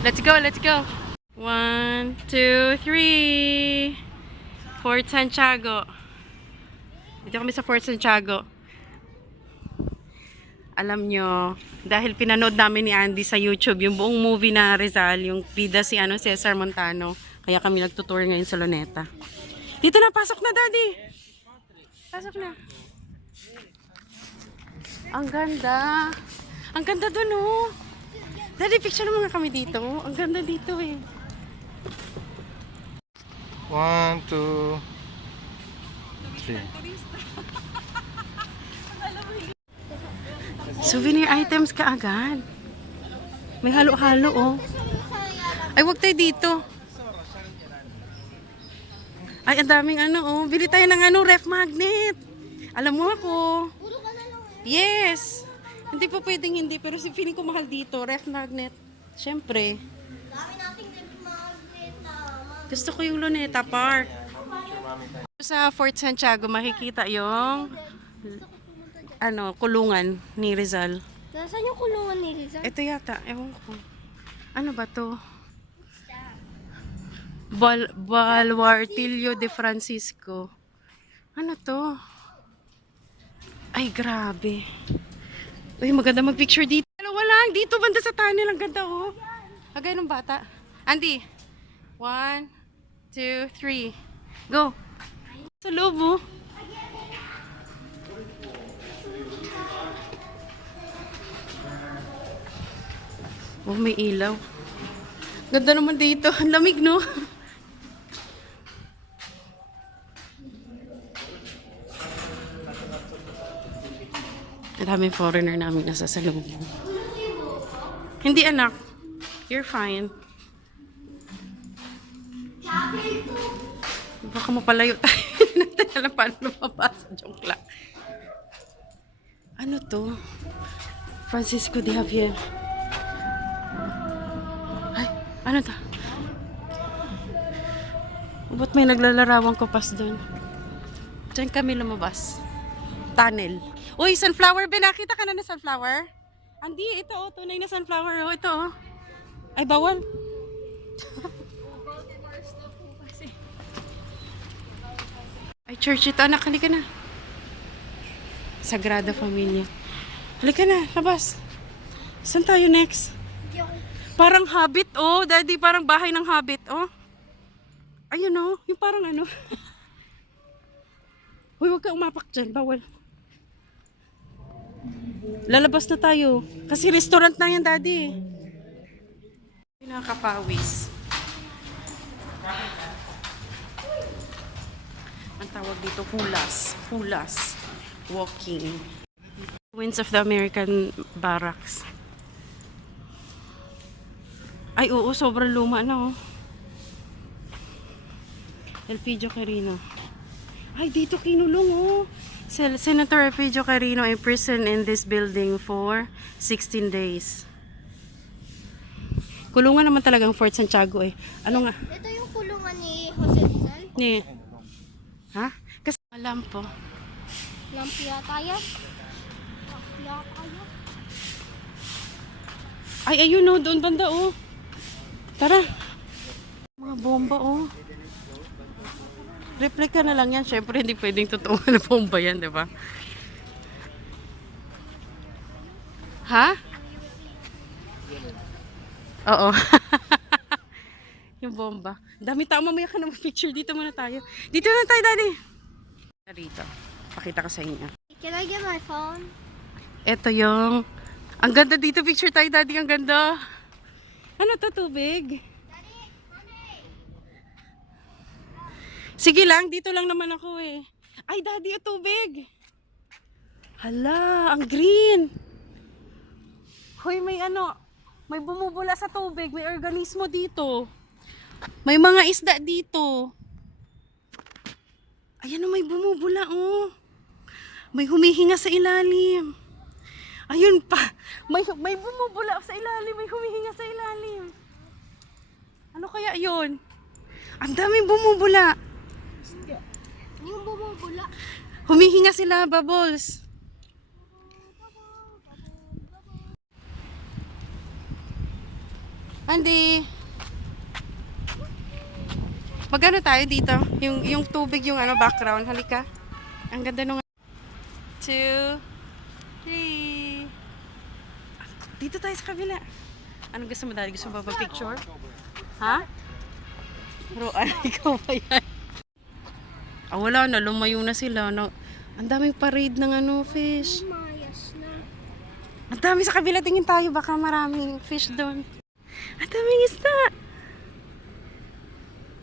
Let's go, let's go. 1, 2, 3. Fort Santiago. Dito kami sa Fort Santiago. Alam nyo, dahil pinanood namin ni Andy sa YouTube, yung buong movie na Rizal, yung bida si Cesar Montano. Kaya kami nagtutour ngayon sa Luneta. Dito na, pasok na, Daddy. Pasok na. Ang ganda. Ang ganda dun, oh. Daddy, picture naman nga kami dito. Ang ganda dito, eh. 1, 2, 3. Souvenir items ka agad. May halo-halo, oh. Ay, wag tayo dito. Ay, ang daming ano, oh. Bili tayo ng ano, ref magnet. Alam mo ako. Yes. Hindi po pwedeng hindi, pero feeling ko mahal dito. Ref magnet. Siyempre. Gusto ko yung Luneta Park. Sa Fort Santiago, makikita yung kulungan ni Rizal. Nasaan yung kulungan ni Rizal? Ito yata, ewan ko. Ano ba to? Baluartillo de Francisco. Ano to? Ay, grabe. Uy, maganda mag-picture dito. Dalawa lang, dito banda sa tunnel. Ang ganda, oh. Agay ng bata. Andy, 1, 2, 3. Go. Sa loob, oh. Oh, may ilaw. Ganda naman dito. Ang lamig, no? Ang daming foreigner namin nasa salubong. Hindi, anak. You're fine. Baka mapalayo tayo. Hindi natin alam paano lumabas. Joke lang. Ano to? Francisco de Javier. Ay, ano to? Ba't may naglalarawang kupas doon? Diyan kami lumabas. Tunnel. Uy, sunflower ba? Nakita ka na na sunflower? Andi, ito oh, tunay na sunflower oh. Ito oh. Ay, bawal. Ay, church ito. Anak, halika na. Sagrada Familia. Halika na, labas. Saan tayo next? Parang Hobbit oh. Daddy, parang bahay ng Hobbit oh. Ayun oh. Yung parang ano. Uy, huwag ka umapak dyan. Bawal. Lalabas na tayo. Kasi restaurant na yan, Daddy. Pinakapawis. Ang tawag dito, hulas. Hulas. Walking. Winds of the American Barracks. Ay, oo, sobrang luma na, oh. Elpidio Quirino. Ay, dito kinulong, oh. Senator Elpidio Quirino imprisoned in this building for 16 days. Kulungan naman talagang Fort Santiago, eh. Ano nga? Ito yung kulungan ni Jose Rizal. Ni. Ha? Kasi alam po. Lampia tayo. Lampia tayo. Ay, ayun, oh. Doon banda, oh. Tara. Mga bomba, oh. Replika na lang yan. Siyempre, hindi pwedeng totoo na bomba yan, di ba? Ha? Oo. Yung bomba. Dami tao. Mamaya ka na mag-picture. Dito muna tayo. Dito na tayo, Daddy. Dito. Pakita ko sa inyo. Can I get my phone? Ito yung... Ang ganda dito. Picture tayo, Daddy. Ang ganda. Ano to, tubig? Sige lang, dito lang naman ako eh. Ay, Daddy, tubig. Hala, ang green. Hoy, may ano, may bumubula sa tubig, may organismo dito. May mga isda dito. Ayan, may bumubula, oh. May humihinga sa ilalim. Ayun pa, may bumubula sa ilalim, may humihinga sa ilalim. Ano kaya yun? Ang daming bumubula. Yung bumubula. Humihinga sila, bubbles. Andy. Magano tayo dito? Yung tubig, yung ano, background. Halika. Ang ganda nung 2, 3. Dito tayo sa kabila. Anong gusto mo, Daddy? Gusto mo ba picture? Ha? Roan, ikaw ba yan? Ah, wala na. Lumayo na sila. Ang daming parade ng ano, fish. Mayas na. Ang dami sa kabila. Tingin tayo. Baka maraming fish doon. Ang daming isda.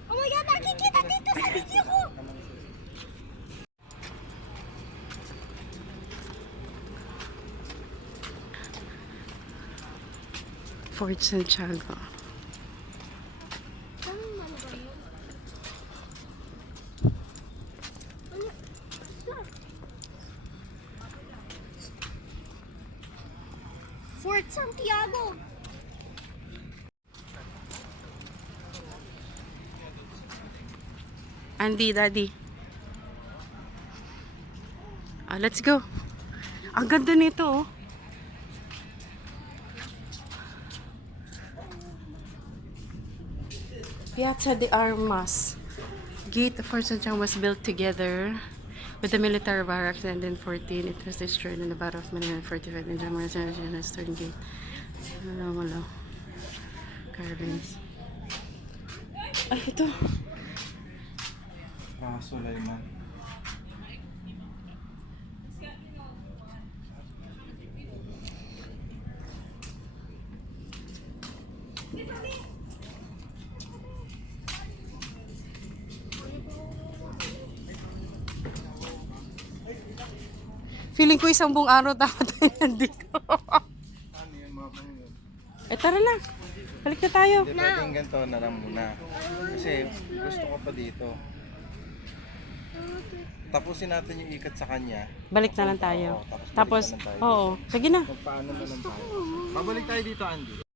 Oh my God, nakikita dito sa video ko. Fort Santiago. Ano ba yun? Ano? Fort Santiago. Andy, Daddy. Ah, let's go. Ang ganda nito, oh. Piazza de Armas. Gate of Fort Santiago was built together with the military barracks, and in 14 it was destroyed in the Battle of Manila in 45 in January Eastern Gate. Wala. Carvings. Ay, ito. Sulaiman. Feeling ko isang buong araw dapat tayo nandito. Ano yun mga panginoon? Eh, tara na. Balik na tayo. Hindi, pwedeng ganito na lang muna. Kasi gusto ko pa dito. Tapusin natin yung ikat sa kanya. Balik na lang tayo. Oo, Tapos, balik na lang tayo. oo. Sige na. Magpaano na lang tayo. Pabalik tayo dito, Andy.